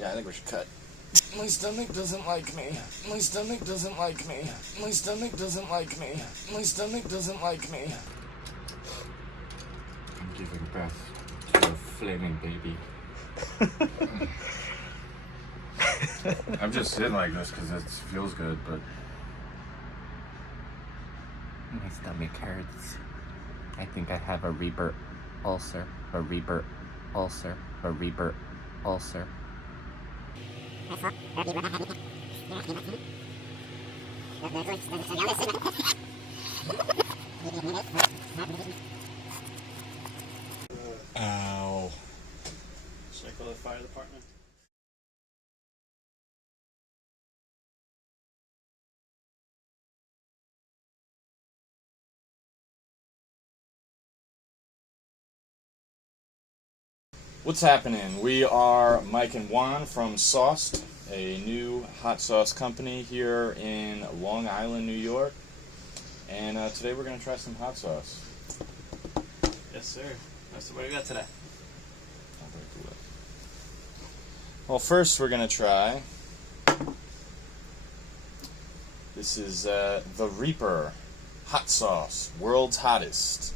Yeah, I think we should cut. My stomach doesn't like me. My stomach doesn't like me. My stomach doesn't like me. My stomach doesn't like me. I'm giving birth to a flaming baby. I'm just sitting like this because it feels good, but my stomach hurts. I think I have a rebirth ulcer. A rebirth ulcer. A rebirth ulcer. ow. Should I call the fire department? What's happening? We are Mike and Juan from Sauced, a new hot sauce company here in Long Island, New York. And today we're going to try some hot sauce. Yes, sir. So what do you got today? Well, first we're going to try. This is the Reaper hot sauce, world's hottest.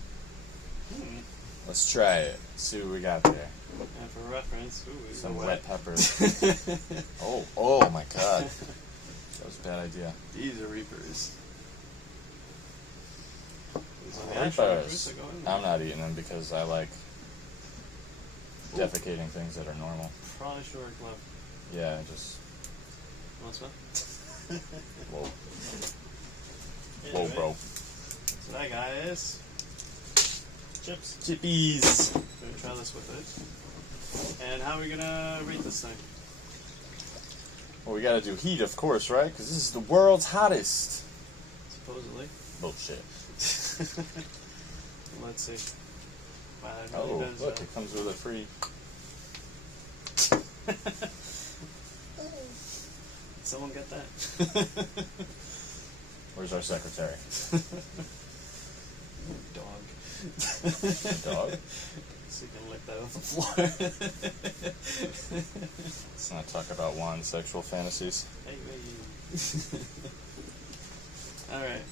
Let's try it. See what we got there. And for reference, some wet peppers. oh my god. That was a bad idea. These are Reapers. Reapers. I'm not eating them because I like defecating things that are normal. Probably should wear a glove. Yeah, just. You want to smell? Whoa. Anyway, Whoa, bro. So that guy is chips. Chippies. We're gonna try this with it. And how are we gonna rate this thing? Well, we gotta do heat, of course, right? Because this is the world's hottest. Supposedly. Bullshit. Let's see. Wow, it Oh, really does, look, it comes with a free. Did someone get that? Where's our secretary? Dog. Dog? So you can lick that off the floor. Let's not talk about Juan's sexual fantasies. Hey. Alright.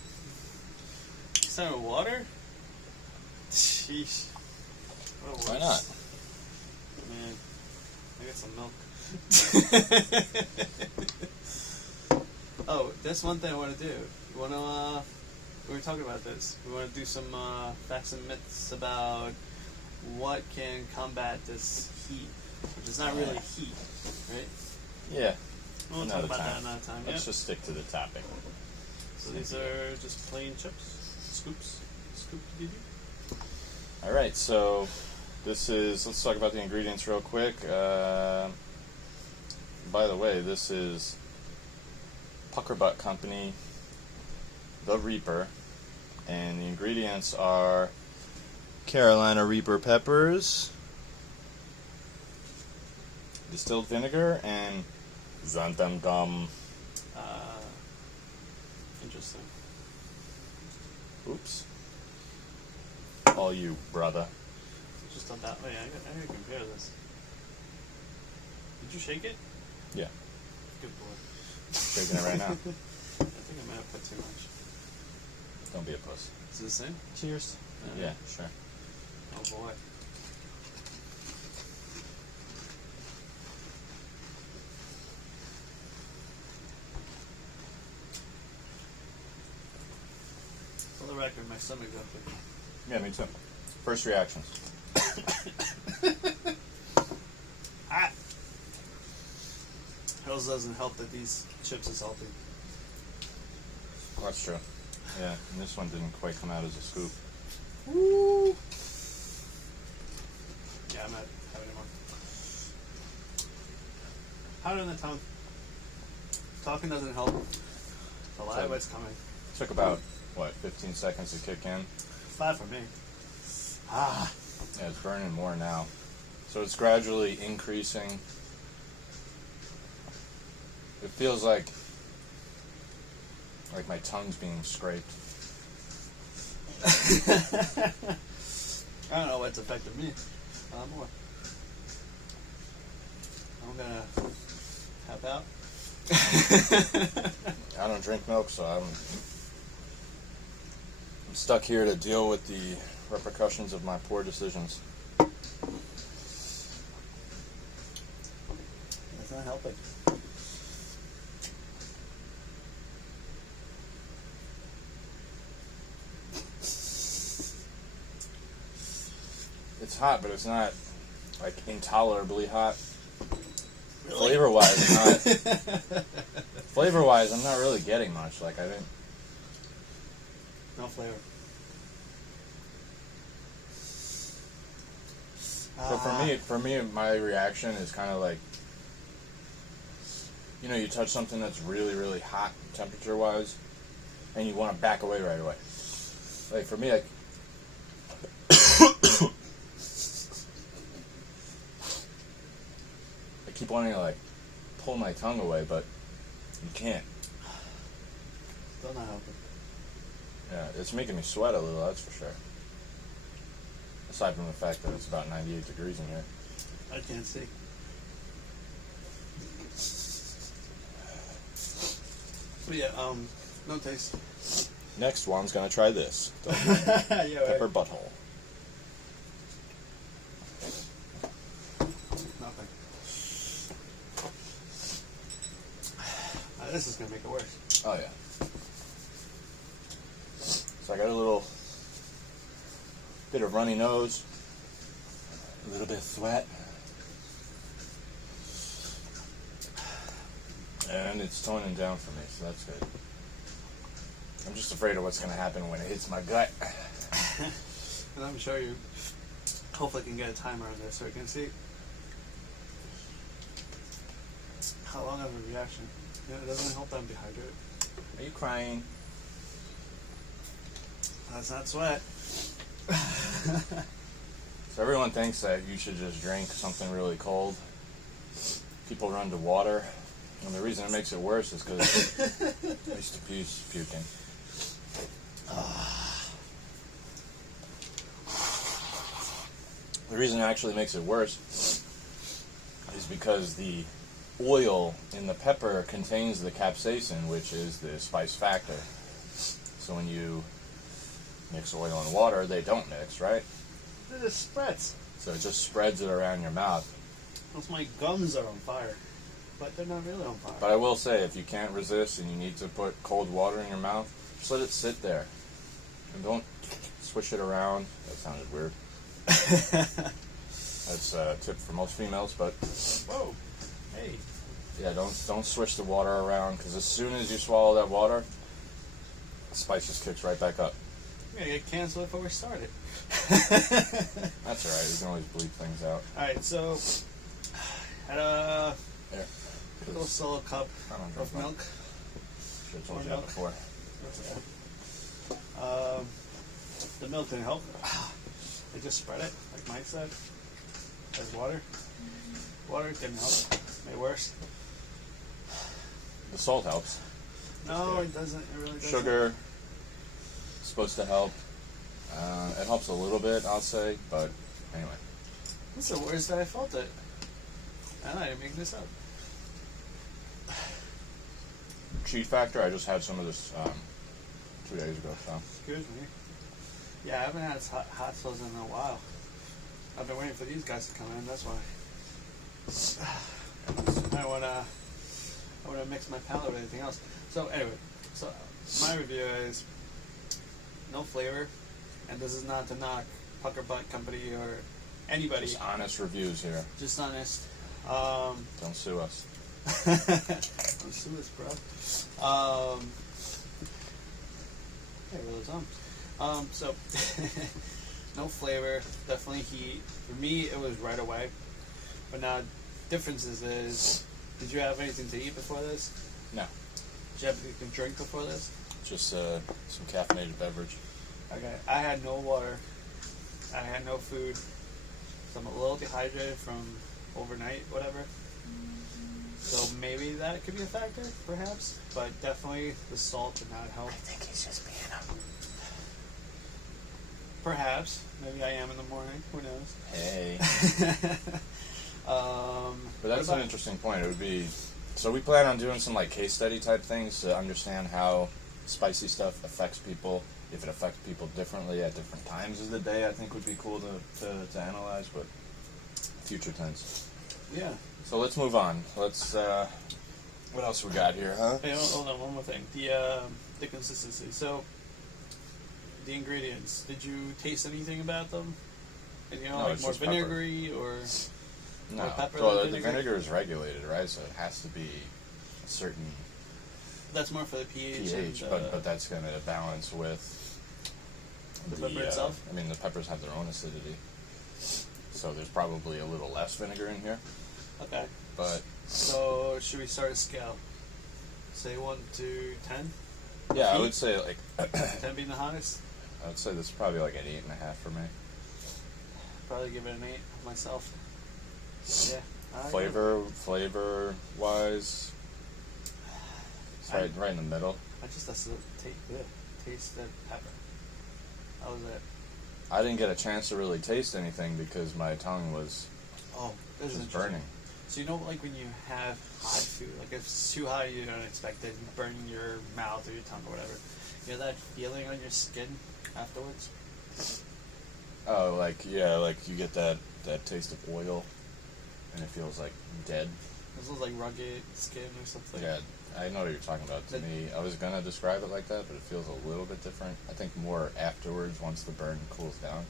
Start with water? Sheesh. Why not? Man, I got some milk. Oh, that's one thing I want to do. You want to, we were talking about this. We want to do some facts and myths about what can combat this heat, which is not really heat, right? Yeah. We'll talk about that another time. Let's just stick to the topic. So these are just plain chips? Scoops? Scoop-a-doo-doo? Alright, so this is, let's talk about the ingredients real quick. By the way, this is Puckbutt Company, the Reaper, and the ingredients are Carolina Reaper peppers, distilled vinegar, and xanthan gum. Interesting. Oops. All you, brother. Just on that way, I gotta compare this. Did you shake it? Yeah. Good boy. Shaking it right now. I think I might have put too much. Don't be a puss. Is it the same? Cheers. Yeah, sure. Oh boy. For the record, my stomach got big. Yeah, me too. First reactions. Hot. Hills doesn't help that these chips are salty. Well, that's true. Yeah, and this one didn't quite come out as a scoop. Woo! Yeah, I'm not having any more. Hot on the tongue. Talking doesn't help. Saliva's coming. Took about, what, 15 seconds to kick in? 5 for me. Ah. Yeah, it's burning more now. So it's gradually increasing. It feels like my tongue's being scraped. I don't know what's affected me. More. I'm gonna Tap out. I don't drink milk, so I'm stuck here to deal with the repercussions of my poor decisions. That's not helping. It's hot, but it's not like intolerably hot. Really? Flavor-wise, I'm not really getting much. Like I think. No flavor. So for me, my reaction is kind of like, you know, you touch something that's really, really hot temperature-wise, and you want to back away right away. Like for me, like. I keep wanting to like pull my tongue away, but you can't. Still not helping. Yeah, it's making me sweat a little, that's for sure. Aside from the fact that it's about 98 degrees in here. I can't see. So yeah, no taste. Next one's gonna try this. The Yeah, pepper right. butthole. Nothing. This is gonna make it worse. Oh yeah. So I got a little bit of runny nose, a little bit of sweat, and it's toning down for me, so that's good. I'm just afraid of what's going to happen when it hits my gut. And I'm sure you hopefully can get a timer on this so you can see how long of a reaction. Yeah, it doesn't help that I'm dehydrated. Are you crying? That's not sweat. So everyone thinks that you should just drink something really cold. People run to water, and the reason it makes it worse is because Mr. P's puking. The reason it actually makes it worse is because the oil in the pepper contains the capsaicin, which is the spice factor. So when you mix oil and water, they don't mix, right? It just spreads. So it just spreads it around your mouth. Plus my gums are on fire. But they're not really on fire. But I will say, if you can't resist and you need to put cold water in your mouth, just let it sit there. And don't swish it around. That sounded weird. That's a tip for most females, but Whoa. Hey. yeah, don't swish the water around, because as soon as you swallow that water, the spice just kicks right back up. We're gonna get canceled before we started. That's alright, you can always bleep things out. Alright, so had a There. little solo cup I don't of drink milk. Should have told Or you that milk. before. The milk didn't help. I just spread it, like Mike said. As water. Water didn't help. Made it worse. The salt helps. No, it doesn't. It really doesn't. Sugar is supposed to help. It helps a little bit, I'll say, but anyway. That's the worst that I felt it. And I didn't make this up. Cheat factor, I just had some of this 2 days ago, so. Excuse me. Yeah, I haven't had hot sauce in a while. I've been waiting for these guys to come in, that's why. I wanna mix my palate with anything else. So anyway, so my review is no flavor, and this is not to knock Puckbutt Company or anybody. Just honest reviews here. Just honest. Don't sue us. Don't sue us, bro. Yeah, really dumb. So no flavor, definitely heat. For me, it was right away. But now, differences is, did you have anything to eat before this? No. Did you have anything to drink before this? Just some caffeinated beverage. Okay, I had no water. I had no food. So I'm a little dehydrated from overnight, whatever. So maybe that could be a factor, perhaps. But definitely the salt did not help. I think he's just being a... Perhaps. Maybe I am in the morning. Who knows? Hey. But But that's an interesting point. It would be So we plan on doing some like case study type things to understand how spicy stuff affects people. If it affects people differently at different times of the day, I think would be cool to analyze, but future tense. Yeah. So let's move on. Let's, what else we got here, huh? Hey, hold on, one more thing. The consistency. So, the ingredients. Did you taste anything about them? And, No, like it's more just pepper. vinegary or No, more pepper well, than the vinegar? vinegar is regulated, right? So it has to be a certain That's more for the pH. pH, and, but that's going to balance with the pepper itself? I mean, the peppers have their own acidity, so there's probably a little less vinegar in here. Okay. But So, should we start a scale? Say 1 to 10? yeah, I Heat? would say like 10 being the hottest? I would say this is probably like an 8.5 for me. Probably give it an 8 myself. Yeah. Flavor wise, it's right in the middle. I just have to taste the pepper. How was it? I didn't get a chance to really taste anything because my tongue was Oh, this is just interesting. burning. So you know, like when you have hot food, like if it's too hot, you don't expect it, burning your mouth or your tongue or whatever. You know that feeling on your skin afterwards? Oh, like yeah, like you get that taste of oil, and it feels like dead. It feels like rugged skin or something. Yeah, I know what you're talking about. To me, I was gonna describe it like that, but it feels a little bit different. I think more afterwards, once the burn cools down.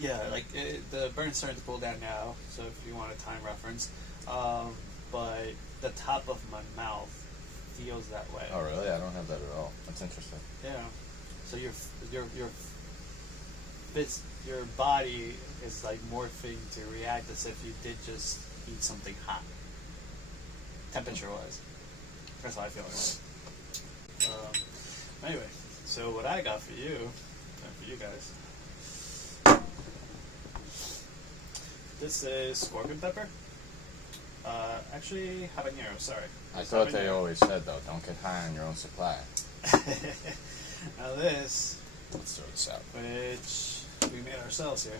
Yeah, like the burn's starting to cool down now. So if you want a time reference, but the top of my mouth feels that way. Oh, really? I don't have that at all. That's interesting. Yeah. So your body is like morphing to react as if you did just eat something hot, temperature wise. That's how I feel anyway. Anyway, so what I got for you, and for you guys, this is scorpion pepper. Actually, habanero. Sorry. I It's thought they habanero. always said though, don't get high on your own supply. Now this, Let's throw this out. which we made ourselves here.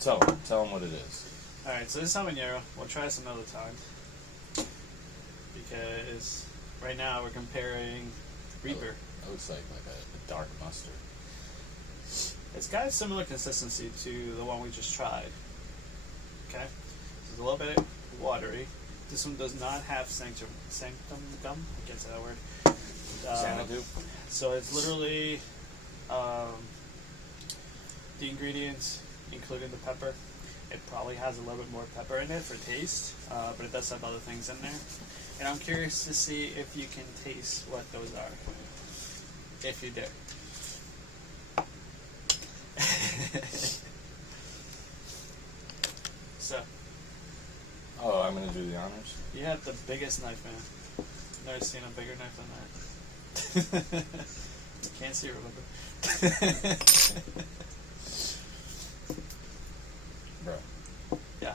Tell them what it is. Alright, so this is habanero. We'll try some other time. Because right now we're comparing Reaper. It looks like a dark mustard. It's got a similar consistency to the one we just tried. Okay? It's a little bit watery. This one does not have sanctum gum. I can't say that word. Xanadu? So it's literally the ingredients, including the pepper. It probably has a little bit more pepper in it for taste, but it does have other things in there. And I'm curious to see if you can taste what those are. If you dare. So, Oh, I'm gonna do the honors. you have the biggest knife, man. Never seen a bigger knife than that. You can't see, remember? Bro, Yeah.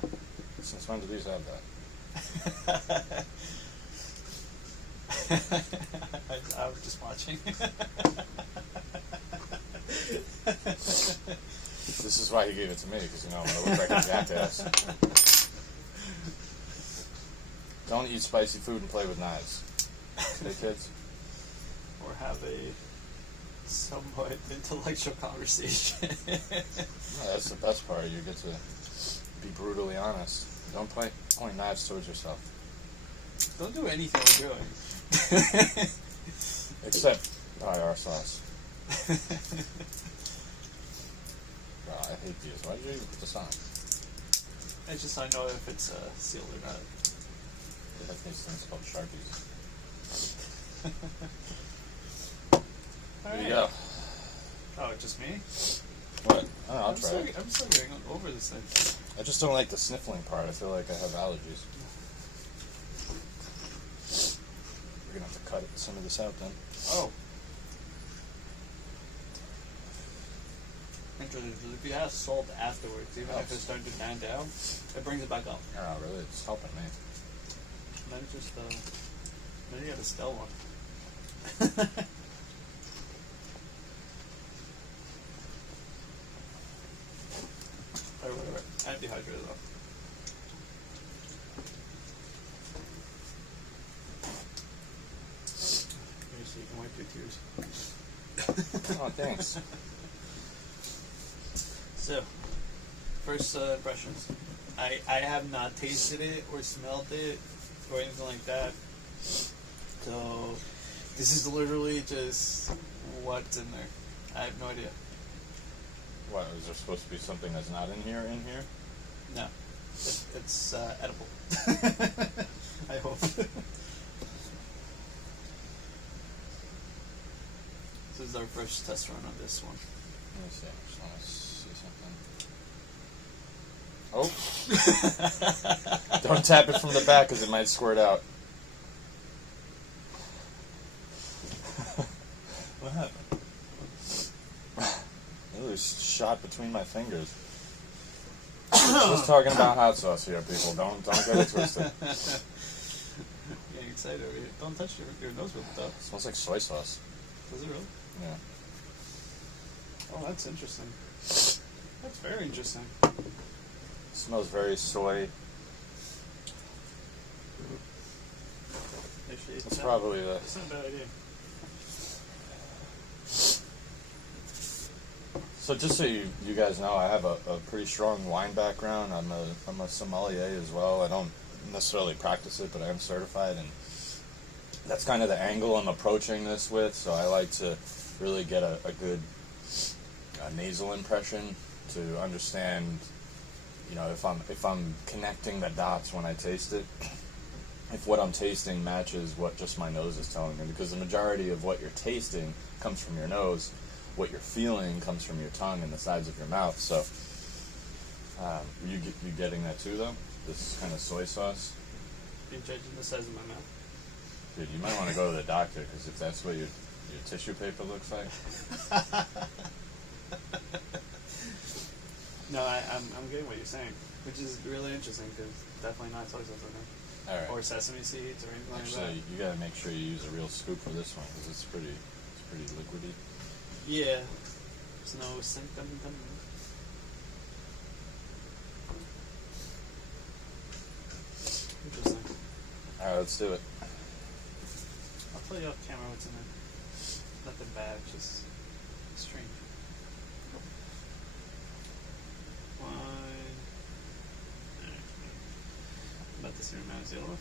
since when do these have that? I was just watching. This is why he gave it to me, because I'm gonna look like a jackass. Don't eat spicy food and play with knives. Okay, kids? Or have a somewhat intellectual conversation. No, that's the best part. You get to be brutally honest. Don't point knives towards yourself. Don't do anything we're doing. Except our sauce. Bro, I hate these. Why did you even put this on? It's just I know if it's sealed or not. They have these things called Sharpies. There you go. Oh, just me? What? I don't know, I'll I'm try still, it. I'm still getting over this thing. I just don't like the sniffling part. I feel like I have allergies. We're gonna have to cut some of this out then. Oh. Interesting. If you have salt afterwards, even if it's starting to die down, it brings it back up. Oh, really? It's helping me. And then just, then you gotta still one. I'm dehydrated though. Here, so you can wipe your tears. Oh, thanks. So, first impressions. I have not tasted it or smelled it or anything like that. So, this is literally just what's in there. I have no idea. What, is there supposed to be something that's not in here? No. It's edible. I hope. This is our first test run of this one. Let me see. I just want to see something. Oh! Don't tap it from the back because it might squirt out. What happened? It was shot between my fingers. Just talking about hot sauce here, people. Don't get it twisted. Getting excited over here. Don't touch your nose with it though. It smells like soy sauce. Does it really? Yeah. Oh, that's interesting. That's very interesting. It smells very soy. Actually, It's probably the... It's not a bad idea. So just so you guys know, I have a pretty strong wine background. I'm a sommelier as well. I don't necessarily practice it, but I am certified, and that's kind of the angle I'm approaching this with. So I like to really get a good nasal impression to understand, you know, if I'm connecting the dots when I taste it, if what I'm tasting matches what just my nose is telling me, because the majority of what you're tasting comes from your nose. What you're feeling comes from your tongue and the sides of your mouth. So, you getting that too, though? This kind of soy sauce? You're judging the size of my mouth. Dude, you might want to go to the doctor, because if that's what your tissue paper looks like. No, I'm getting what you're saying, which is really interesting because definitely not soy sauce in there. All right. Or sesame seeds or anything like Actually, that. you gotta make sure you use a real scoop for this one, because it's pretty liquidy. Yeah. There's no symptom. Interesting. All right, let's do it. I'll tell you off camera what's in there. Nothing bad, just strange. Wine. About the same amount as the other one.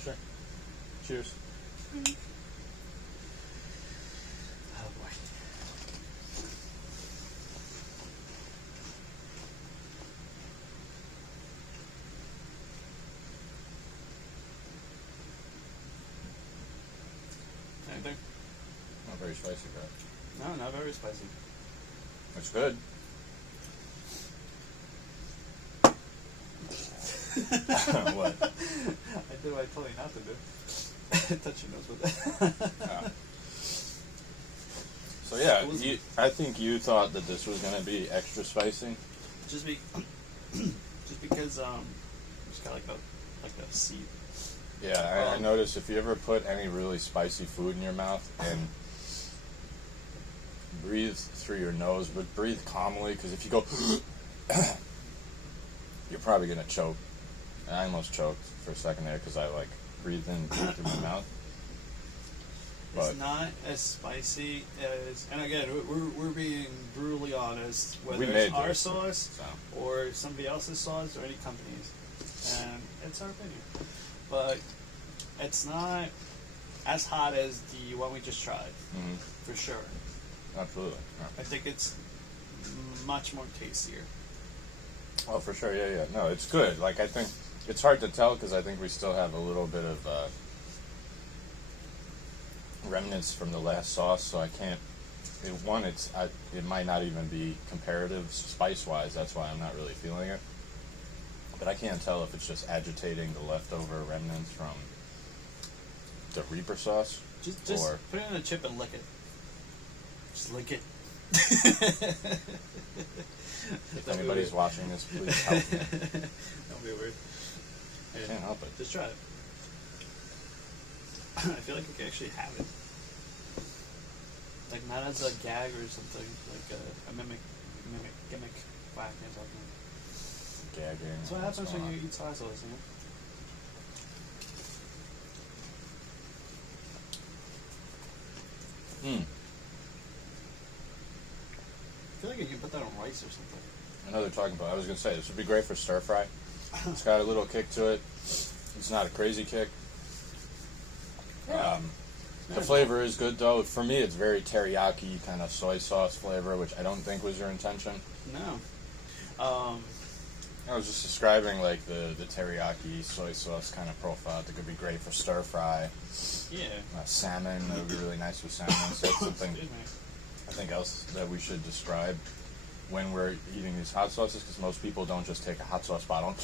Sure. Cheers. Oh boy. Anything? Not very spicy, but No, not very spicy. it's good. What? I did what I told you not to do. Touch your nose with it. Yeah. So yeah, I think you thought that this was gonna be extra spicy. Just because it's got like a seed. Yeah, I noticed if you ever put any really spicy food in your mouth and breathe through your nose, but breathe calmly, because if you go, you're probably gonna choke. And I almost choked for a second there because I like breathed through my mouth. But It's not as spicy as, and again, we're being brutally honest, We whether made it's our this, sauce so. or somebody else's sauce or any company's, and it's our opinion. But it's not as hot as the one we just tried, for sure. Absolutely. I think it's much more tastier. Oh, for sure. Yeah. No, it's good. Like, I think it's hard to tell because I think we still have a little bit of remnants from the last sauce, so I can't. It might not even be comparative spice-wise. That's why I'm not really feeling it. But I can't tell if it's just agitating the leftover remnants from the Reaper sauce. Just or put it in a chip and lick it. Just lick it. if anybody's watching this, please help me. Don't be weird. I can't help it. Just try it. I feel like I can actually have it. Like, not as a gag or something, like a gimmick, whack or something. gagging. That's what happens when you eat soy sauce, man. Mm. I feel like you can put that on rice or something. I know they're talking about. I was gonna say this would be great for stir fry. It's got a little kick to it. It's not a crazy kick. Yeah. The flavor is good though. For me, it's very teriyaki kind of soy sauce flavor, which I don't think was your intention. No. I was just describing like the teriyaki soy sauce kind of profile. That could be great for stir fry. Yeah. Salmon, that would be really nice with salmon. So that's something Excuse me. I think else that we should describe when we're eating these hot sauces, because most people don't just take a hot sauce bottle,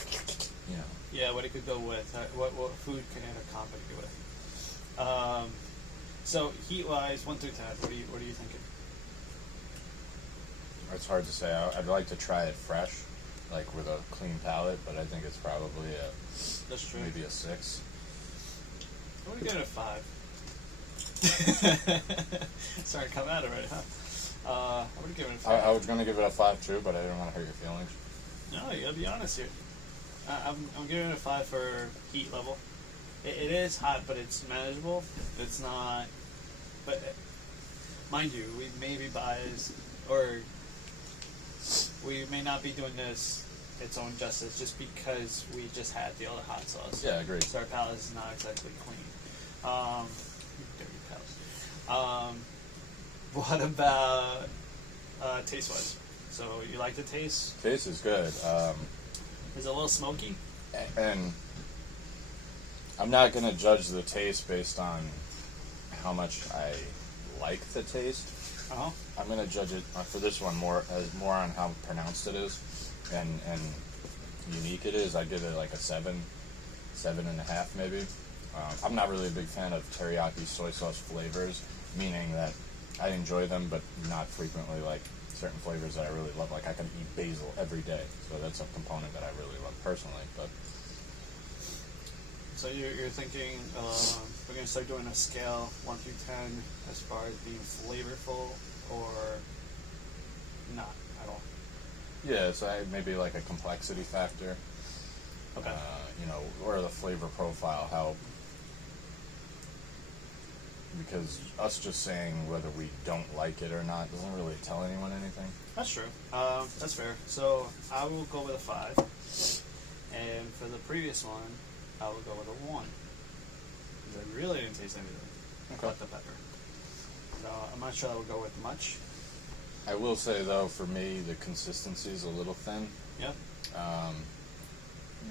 you know. Yeah, what it could go with. What food can it accompany with? So heat-wise, 1 through 10, what are you thinking? It's hard to say. I'd like to try it fresh, like with a clean palate, but I think it's probably That's true. maybe a 6. I'm gonna give it a 5. Sorry, come out already, huh? I'm gonna give it a 5. I was going to give it a 5 too, but I didn't want to hurt your feelings. No, you gotta be honest here. I'm giving it a 5 for heat level. It is hot, but it's manageable. It's not. But mind you, we may be biased, or we may not be doing this its own justice just because we just had the other hot sauce. Yeah, I agree. So our palate is not exactly clean. Dirty palate. What about taste-wise? So you like the taste? Taste is good. Is it a little smoky? And I'm not going to judge the taste based on how much I like the taste. Uh-huh. I'm going to judge it for this one more on how pronounced it is and unique it is. I give it like a 7.5 maybe. I'm not really a big fan of teriyaki soy sauce flavors, meaning that I enjoy them, but not frequently. Like certain flavors that I really love, like I can eat basil every day, so that's a component that I really love personally. But so you're thinking we're gonna start doing a scale 1 through 10 as far as being flavorful, or not at all? yeah, so maybe like a complexity factor. Okay. Or the flavor profile, how. Because us just saying whether we don't like it or not doesn't really tell anyone anything. That's true. That's fair. So I will go with a 5, and for the previous one, I will go with a 1 because I really didn't taste anything but the pepper. So I'm not sure I would go with much. I will say though, for me, the consistency is a little thin. Yep.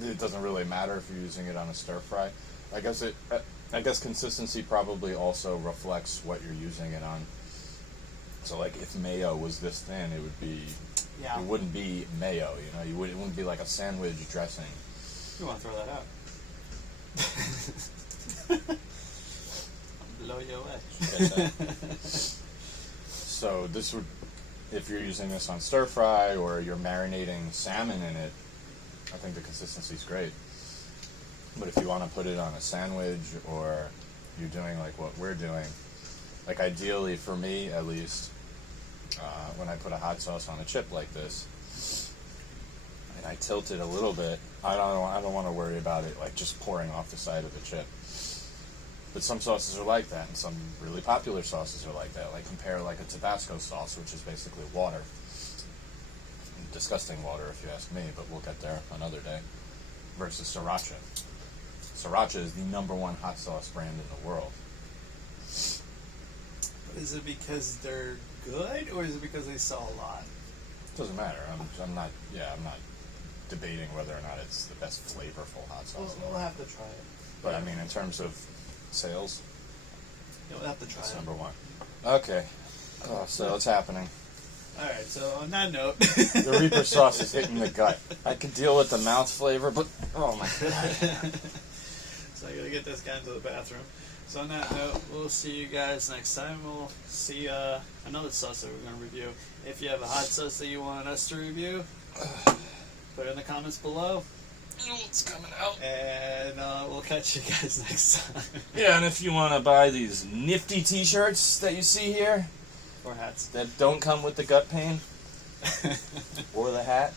It doesn't really matter if you're using it on a stir fry. I guess consistency probably also reflects what you're using it on. So like if mayo was this thin, it would be. Yeah. It wouldn't be mayo. It wouldn't be like a sandwich dressing. You want to throw that out? Blow you away. So this would, if you're using this on stir fry or you're marinating salmon in it, I think the consistency is great. But if you want to put it on a sandwich or you're doing like what we're doing, like ideally for me at least, when I put a hot sauce on a chip like this, and I tilt it a little bit, I don't want to worry about it like just pouring off the side of the chip. But some sauces are like that, and some really popular sauces are like that. Like compare like a Tabasco sauce, which is basically water. Disgusting water if you ask me, but we'll get there another day. Versus Sriracha. Sriracha is the #1 hot sauce brand in the world. Is it because they're good, or is it because they sell a lot? Doesn't matter. I'm not debating whether or not it's the best flavorful hot sauce. We'll have to try it. But I mean, in terms of sales, Yeah, we'll have to try it's it. #1. Okay. So it's happening. Alright, so on that note... The Reaper sauce is hitting the gut. I could deal with the mouth flavor, but oh my god. So I gotta get this guy into the bathroom. So on that note, we'll see you guys next time. We'll see another sauce that we're going to review. If you have a hot sauce that you want us to review, put it in the comments below. It's coming out. And we'll catch you guys next time. Yeah, and if you want to buy these nifty t-shirts that you see here, Or hats. that don't come with the gut pain, or the hat,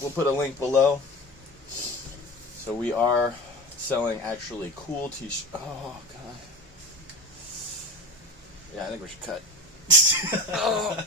we'll put a link below. So we are selling actually cool t-shirts. Oh god. Yeah, I think we should cut. Oh.